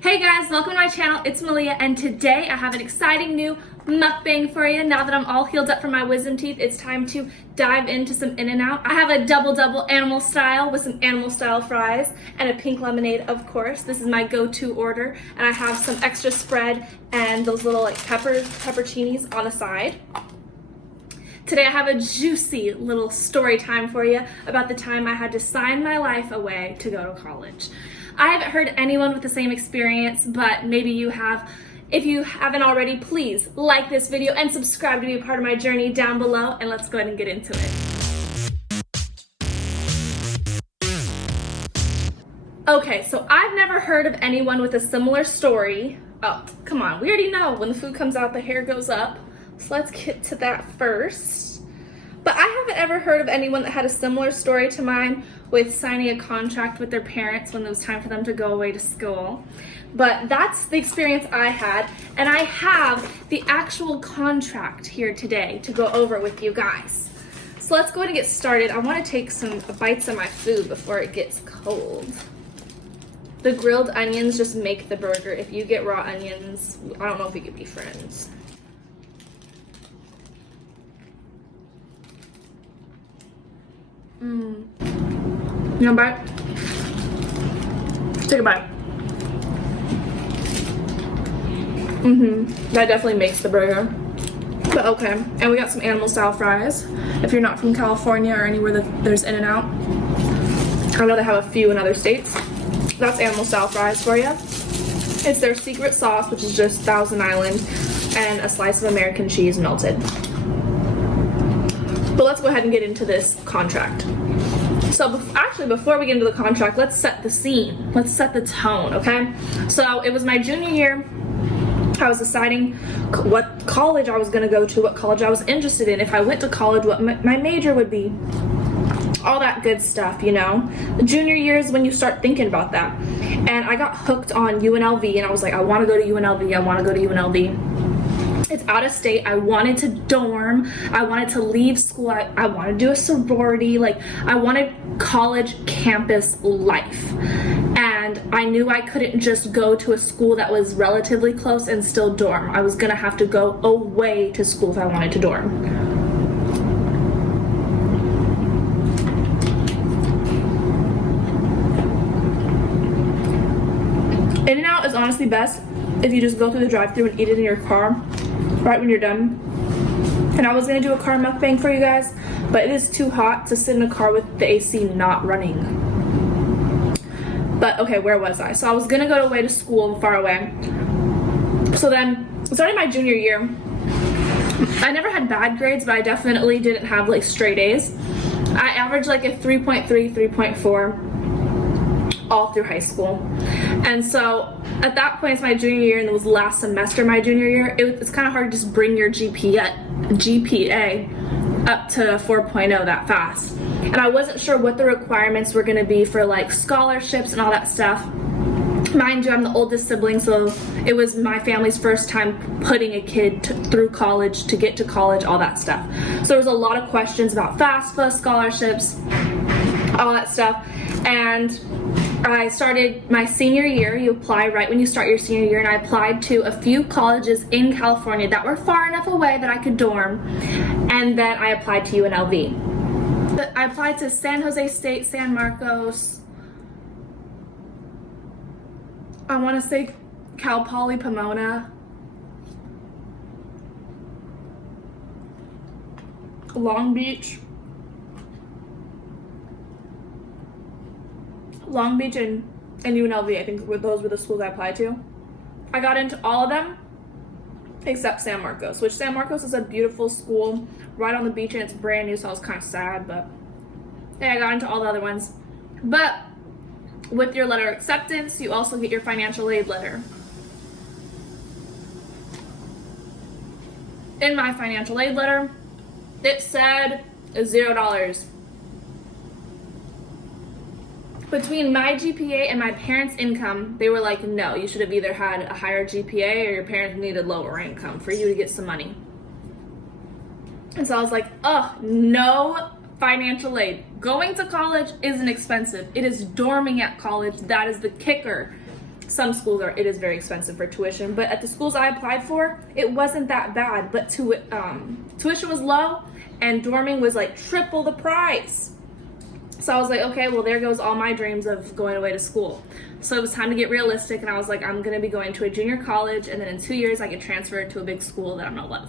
Hey guys, welcome to my channel. It's Malia, and today I have an exciting new mukbang for you. Now that I'm all healed up from my wisdom teeth, it's time to dive into some In-N-Out. I have a double animal style with some animal style fries and a pink lemonade, of course. This is my go-to order, and I have some extra spread and those little like pepperoncinis on the side. Today I have a juicy little story time for you about the time I had to sign my life away to go to college. I haven't heard anyone with the same experience, but maybe you have. If you haven't already, please like this video and subscribe to be a part of my journey down below, and let's go ahead and get into it. Okay, so I've never heard of anyone with a similar story. Oh, come on, we already know when the food comes out, the hair goes up. So let's get to that first. But I haven't ever heard of anyone that had a similar story to mine with signing a contract with their parents when it was time for them to go away to school. But that's the experience I had, and I have the actual contract here today to go over with you guys. So let's go ahead and get started. I want to take some bites of my food before it gets cold. The grilled onions just make the burger. If you get raw onions, I don't know if we could be friends. You want a bite? Take a bite. That definitely makes the burger. But okay, and we got some animal style fries. If you're not from California or anywhere that there's In-N-Out, I know they have a few in other states. That's animal style fries for you. It's their secret sauce, which is just Thousand Island, and a slice of American cheese melted. But let's go ahead and get into this contract. So actually, before we get into the contract, let's set the scene. Let's set the tone, okay? So it was my junior year. I was deciding what college I was gonna go to, what college I was interested in, if I went to college, what my major would be. All that good stuff, you know? The junior year is when you start thinking about that. And I got hooked on UNLV, and I was like, I wanna go to UNLV, I wanna go to UNLV. It's out of state. I wanted to dorm. I wanted to leave school. I wanted to do a sorority. Like, I wanted college campus life. And I knew I couldn't just go to a school that was relatively close and still dorm. I was gonna have to go away to school if I wanted to dorm. In-N-Out is honestly best if you just go through the drive-thru and eat it in your car right when you're done. And I was gonna do a car mukbang for you guys, but it is too hot to sit in a car with the AC not running. But okay, where was I? So I was gonna go away to school far away. So then, starting my junior year, I never had bad grades, but I definitely didn't have like straight A's. I averaged like a 3.3, 3.4 all through high school. And so at that point, it's my junior year, and it was last semester my junior year. It's kind of hard to just bring your GPA up to 4.0 that fast. And I wasn't sure what the requirements were going to be for like scholarships and all that stuff. Mind you, I'm the oldest sibling, so it was my family's first time putting a kid through college, to get to college, all that stuff. So there was a lot of questions about FAFSA, scholarships, all that stuff. And I started my senior year. You apply right when you start your senior year, and I applied to a few colleges in California that were far enough away that I could dorm, and then I applied to UNLV. I applied to San Jose State, San Marcos, I want to say Cal Poly Pomona, Long Beach, and UNLV. I think those were the schools I applied to. I got into all of them except San Marcos, which San Marcos is a beautiful school right on the beach, and it's brand new, so I was kind of sad, but yeah, I got into all the other ones. But with your letter of acceptance, you also get your financial aid letter. In my financial aid letter, it said $0. Between my GPA and my parents' income, they were like, no, you should have either had a higher GPA or your parents needed lower income for you to get some money. And so I was like, oh, no financial aid. Going to college isn't expensive. It is dorming at college that is the kicker. some schools it is very expensive for tuition, but at the schools I applied for, it wasn't that bad, but tuition was low and dorming was like triple the price. So I was like, okay, well, there goes all my dreams of going away to school. So it was time to get realistic, and I was like, I'm gonna be going to a junior college, and then in 2 years I get transferred to a big school that I'm gonna love.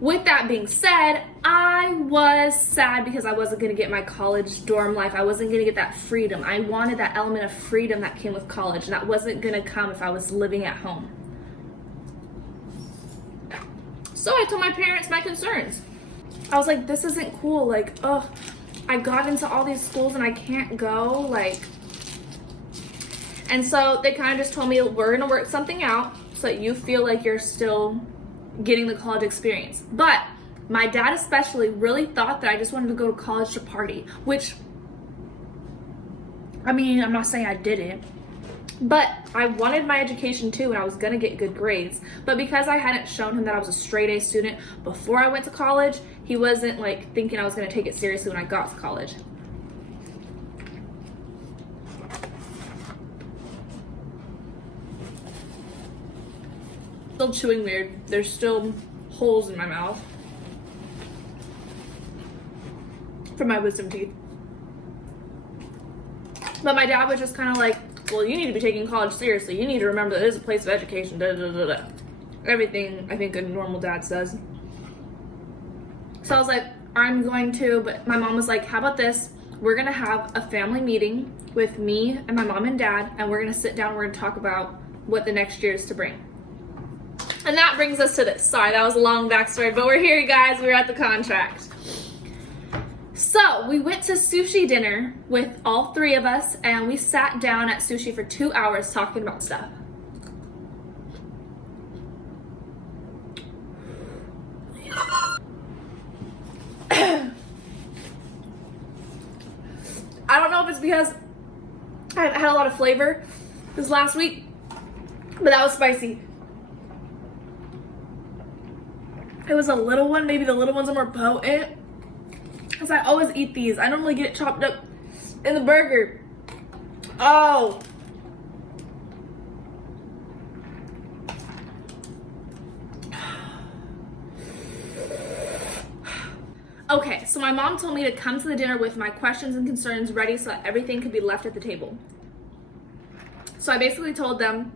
With that being said, I was sad because I wasn't going to get my college dorm life. I wasn't going to get that freedom. I wanted that element of freedom that came with college, and that wasn't going to come if I was living at home. So I told my parents my concerns. I was like, this isn't cool. Like, oh, I got into all these schools and I can't go. Like, and so they kind of just told me, we're going to work something out so that you feel like you're still getting the college experience. But my dad especially really thought that I just wanted to go to college to party, which, I mean, I'm not saying I didn't, but I wanted my education too, and I was gonna get good grades. But because I hadn't shown him that I was a straight A student before I went to college, he wasn't like thinking I was gonna take it seriously when I got to college. Still chewing weird. There's still holes in my mouth from my wisdom teeth. But my dad was just kind of like, well, you need to be taking college seriously. You need to remember that it is a place of education. Da, da, da, da. Everything I think a normal dad says. So I was like, I'm going to, but my mom was like, how about this? We're going to have a family meeting with me and my mom and dad, and we're going to sit down, we're going to talk about what the next year is to bring. And that brings us to this. Sorry, that was a long backstory, but we're here, guys. We're at the contract. So we went to sushi dinner with all three of us, and we sat down at sushi for 2 hours talking about stuff. I don't know if it's because I haven't had a lot of flavor this last week, but that was spicy. It was a little one. Maybe the little ones are more potent, because I always eat these. I normally get it chopped up in the burger. Oh. Okay, so my mom told me to come to the dinner with my questions and concerns ready so that everything could be left at the table. So I basically told them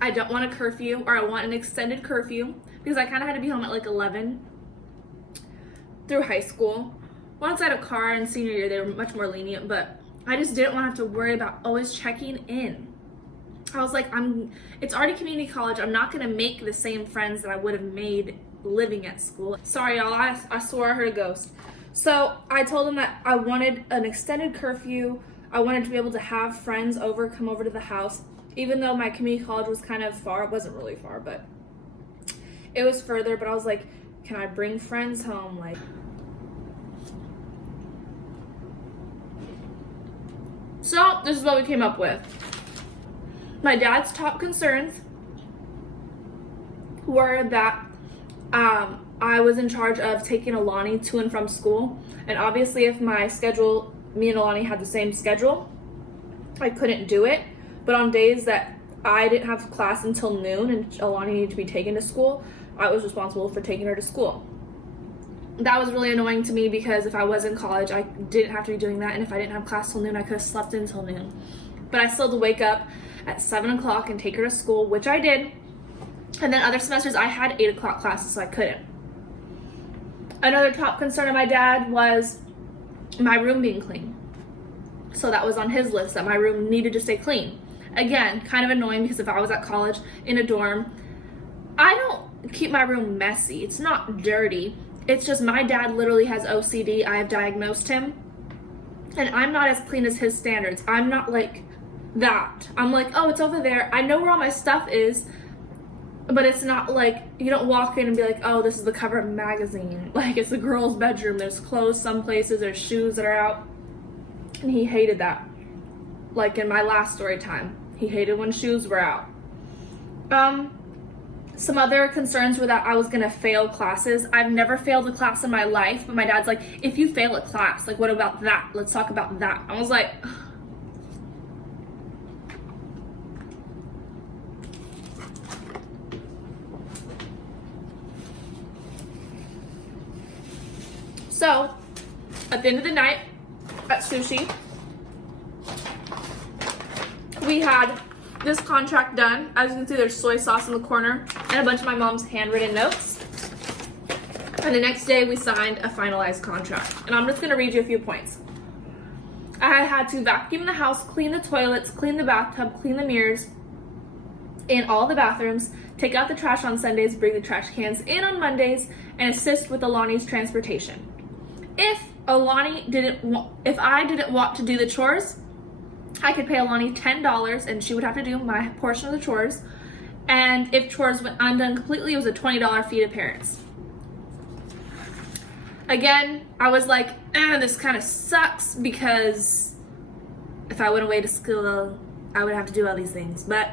I don't want a curfew, or I want an extended curfew, because I kind of had to be home at like 11 through high school. Once I had a car in senior year, they were much more lenient, but I just didn't want to have to worry about always checking in. I was like, it's already community college. I'm not going to make the same friends that I would have made living at school. Sorry, y'all, I swore I heard a ghost. So I told them that I wanted an extended curfew. I wanted to be able to have friends come over to the house. Even though my community college was kind of far, it wasn't really far, but it was further. But I was like, can I bring friends home? Like, so this is what we came up with. My dad's top concerns were that I was in charge of taking Alani to and from school. And obviously if my schedule, me and Alani had the same schedule, I couldn't do it. But on days that I didn't have class until noon and Alani needed to be taken to school, I was responsible for taking her to school. That was really annoying to me, because if I was in college, I didn't have to be doing that. And if I didn't have class till noon, I could have slept until noon. But I still had to wake up at 7 o'clock and take her to school, which I did. And then other semesters, I had 8 o'clock classes, so I couldn't. Another top concern of my dad was my room being clean. So that was on his list, that my room needed to stay clean. Again, kind of annoying, because if I was at college in a dorm, I don't keep my room messy. It's not dirty. It's just my dad literally has OCD. I have diagnosed him. And I'm not as clean as his standards. I'm not like that. I'm like, oh, it's over there. I know where all my stuff is. But it's not like, you don't walk in and be like, oh, this is the cover of a magazine. Like, it's the girl's bedroom. There's clothes some places. There's shoes that are out. And he hated that. Like in my last story time. He hated when shoes were out. Some other concerns were that I was gonna fail classes. I've never failed a class in my life, but my dad's like, if you fail a class, like, what about that? Let's talk about that. I was like, So, at the end of the night, at sushi, we had this contract done. As you can see, there's soy sauce in the corner and a bunch of my mom's handwritten notes. And the next day, we signed a finalized contract. And I'm just gonna read you a few points. I had to vacuum the house, clean the toilets, clean the bathtub, clean the mirrors in all the bathrooms, take out the trash on Sundays, bring the trash cans in on Mondays, and assist with Alani's transportation. If I didn't want to do the chores, I could pay Alani $10 and she would have to do my portion of the chores. And if chores went undone completely, it was a $20 fee to parents. Again, I was like, this kind of sucks because if I went away to school, I would have to do all these things. But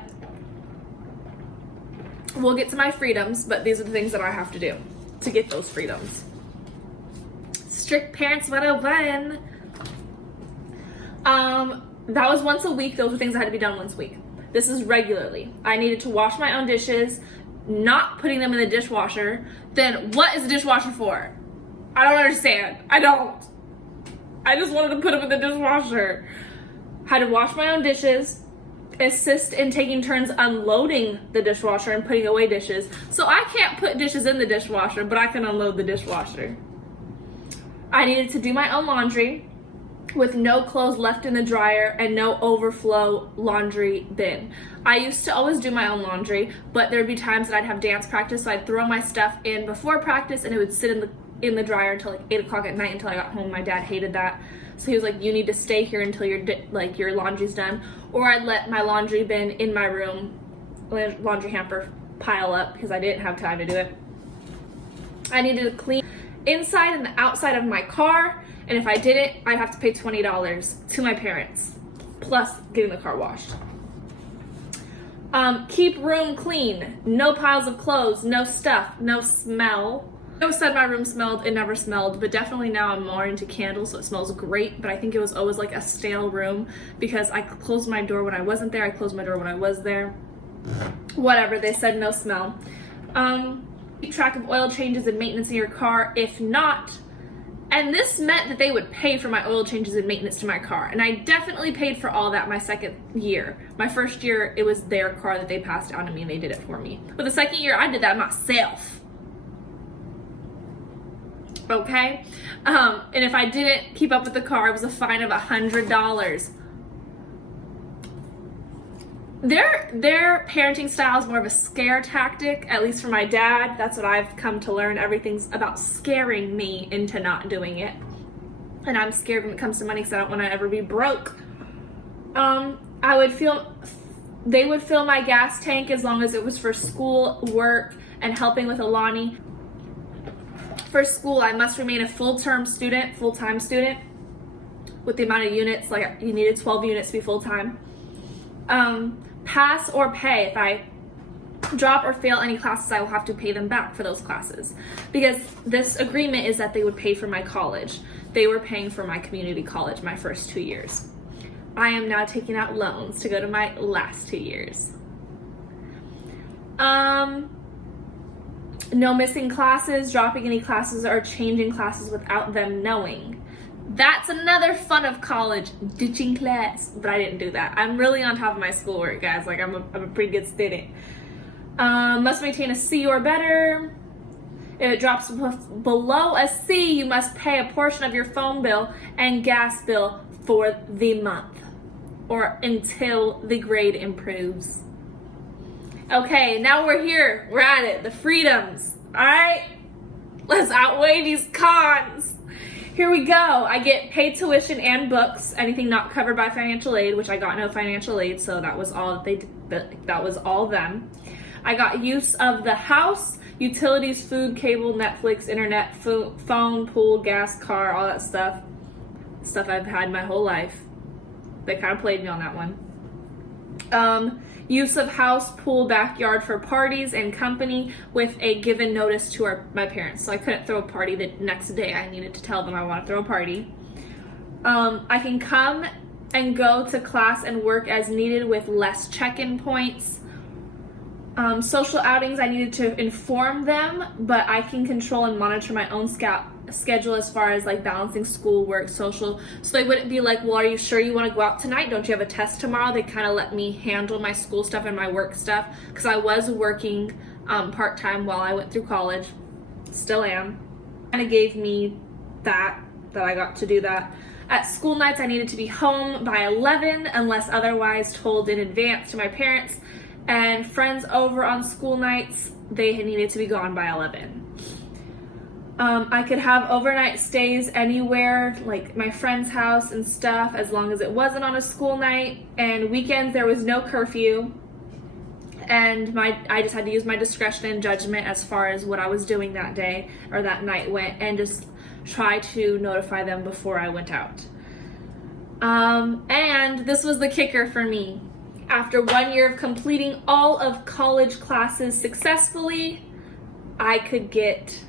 we'll get to my freedoms, but these are the things that I have to do to get those freedoms. Strict Parents 101. That was once a week. Those were things that had to be done once a week. This is regularly. I needed to wash my own dishes, not putting them in the dishwasher. Then what is the dishwasher for? I don't understand. I just wanted to put them in the dishwasher. Had to wash my own dishes, assist in taking turns unloading the dishwasher and putting away dishes. So I can't put dishes in the dishwasher, but I can unload the dishwasher. I needed to do my own laundry with no clothes left in the dryer and no overflow laundry bin. I used to always do my own laundry, but there'd be times that I'd have dance practice, so I'd throw my stuff in before practice and it would sit in the dryer until like 8 o'clock at night until I got home. My dad hated that. So he was like, you need to stay here until your laundry's done. Or I'd let my laundry bin in my room, laundry hamper, pile up because I didn't have time to do it. I needed to clean inside and the outside of my car. And if I didn't, I'd have to pay $20 to my parents, plus getting the car washed. Keep room clean. No piles of clothes, no stuff, no smell. I always said my room smelled, it never smelled, but definitely now I'm more into candles, so it smells great, but I think it was always like a stale room because I closed my door when I wasn't there, I closed my door when I was there. Whatever, they said no smell. Keep track of oil changes and maintenance in your car. If not, and this meant that they would pay for my oil changes and maintenance to my car, and I definitely paid for all that my second year. My first year, it was their car that they passed down to me and they did it for me. But the second year, I did that myself. Okay? And if I didn't keep up with the car, it was a fine of $100. Their parenting style is more of a scare tactic, at least for my dad. That's what I've come to learn. Everything's about scaring me into not doing it. And I'm scared when it comes to money because I don't want to ever be broke. They would fill my gas tank as long as it was for school, work, and helping with Alani. For school, I must remain a full-time student with the amount of units, like you needed 12 units to be full-time. Pass or pay. If I drop or fail any classes, I will have to pay them back for those classes. Because this agreement is that they would pay for my college. They were paying for my community college my first 2 years. I am now taking out loans to go to my last 2 years. No missing classes, dropping any classes, or changing classes without them knowing. That's another fun of college, ditching class. But I didn't do that. I'm really on top of my schoolwork, guys. Like, I'm a pretty good student. Must maintain a C or better. If it drops below a C, you must pay a portion of your phone bill and gas bill for the month or until the grade improves. Okay, now we're here. We're at it. The freedoms. All right? Let's outweigh these cons. Here we go. I get paid tuition and books, anything not covered by financial aid, which I got no financial aid, so that was all that was all them. I got use of the house, utilities, food, cable, Netflix, internet, phone, pool, gas, car, all that stuff. Stuff I've had my whole life. They kind of played me on that one. Use of house, pool, backyard for parties and company with a given notice to my parents. So I couldn't throw a party the next day. I needed to tell them I want to throw a party. I can come and go to class and work as needed with less check-in points. Social outings, I needed to inform them, but I can control and monitor my own schedule as far as like balancing school, work, social. So they wouldn't be like, well, are you sure you want to go out tonight? Don't you have a test tomorrow? They kind of let me handle my school stuff and my work stuff, because I was working part-time while I went through college. Still am. Kind of gave me that I got to do that. At school nights, I needed to be home by 11 unless otherwise told in advance to my parents. And friends over on school nights, they needed to be gone by 11. I could have overnight stays anywhere, like my friend's house and stuff, as long as it wasn't on a school night. And weekends, there was no curfew. And I just had to use my discretion and judgment as far as what I was doing that day or that night went, and just try to notify them before I went out. And this was the kicker for me. After 1 year of completing all of college classes successfully, I could get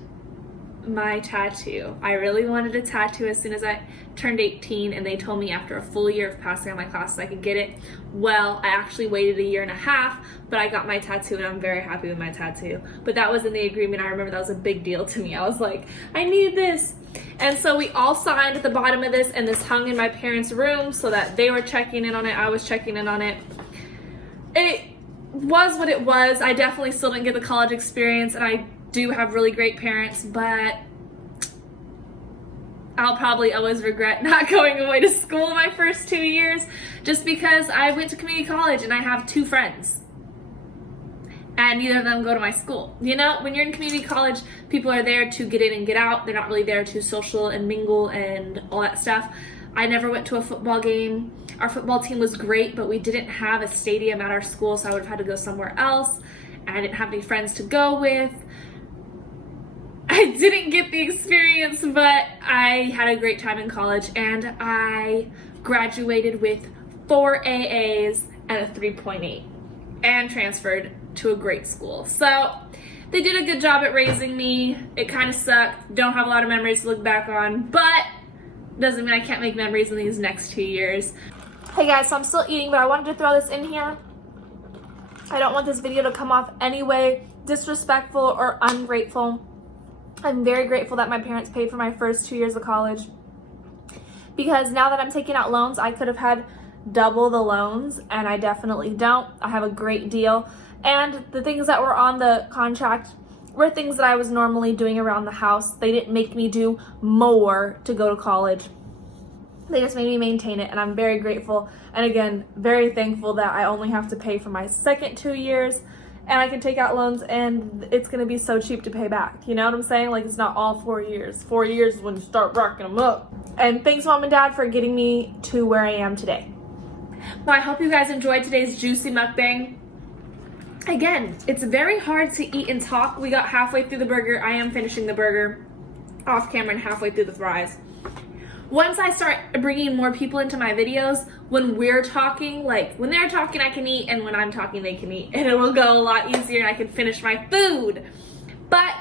my tattoo. I really wanted a tattoo as soon as I turned 18, and they told me after a full year of passing all my classes I could get it. Well, I actually waited 1.5 years, but I got my tattoo, and I'm very happy with my tattoo. But that was in the agreement. I remember that was a big deal to me. I was like, I need this. And so we all signed at the bottom of this, and this hung in my parents' room so that they were checking in on it. I was checking in on it. It was what it was. I definitely still didn't get the college experience, and I do have really great parents, but I'll probably always regret not going away to school my first 2 years, just because I went to community college and I have 2 friends. And neither of them go to my school. You know, when you're in community college, people are there to get in and get out. They're not really there to social and mingle and all that stuff. I never went to a football game. Our football team was great, but we didn't have a stadium at our school, so I would have had to go somewhere else. And I didn't have any friends to go with. I didn't get the experience, but I had a great time in college, and I graduated with 4 AAs and a 3.8 and transferred to a great school. So they did a good job at raising me. It kind of sucked. Don't have a lot of memories to look back on, but doesn't mean I can't make memories in these next 2 years. Hey guys, so I'm still eating, but I wanted to throw this in here. I don't want this video to come off any way disrespectful or ungrateful. I'm very grateful that my parents paid for my first 2 years of college, because now that I'm taking out loans, I could have had double the loans, and I definitely don't. I have a great deal, and the things that were on the contract were things that I was normally doing around the house. They didn't make me do more to go to college. They just made me maintain it, and I'm very grateful, and again, very thankful that I only have to pay for my second 2 years, and I can take out loans, and it's going to be so cheap to pay back. You know what I'm saying? Like, it's not all 4 years. 4 years is when you start racking them up. And thanks, Mom and Dad, for getting me to where I am today. Well, I hope you guys enjoyed today's juicy mukbang. Again, it's very hard to eat and talk. We got halfway through the burger. I am finishing the burger off camera and halfway through the fries. Once I start bringing more people into my videos, when we're talking, like when they're talking I can eat, and when I'm talking they can eat, and it will go a lot easier and I can finish my food. But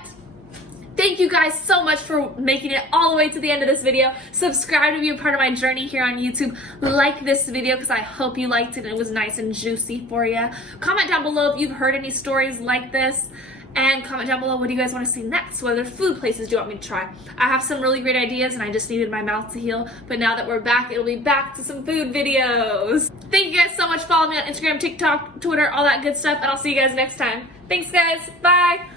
thank you guys so much for making it all the way to the end of this video. Subscribe to be a part of my journey here on YouTube. Like this video because I hope you liked it and it was nice and juicy for you. Comment down below if you've heard any stories like this. And comment down below, what do you guys want to see next? What other food places do you want me to try? I have some really great ideas and I just needed my mouth to heal. But now that we're back, it'll be back to some food videos. Thank you guys so much. Follow me on Instagram, TikTok, Twitter, all that good stuff. And I'll see you guys next time. Thanks guys. Bye.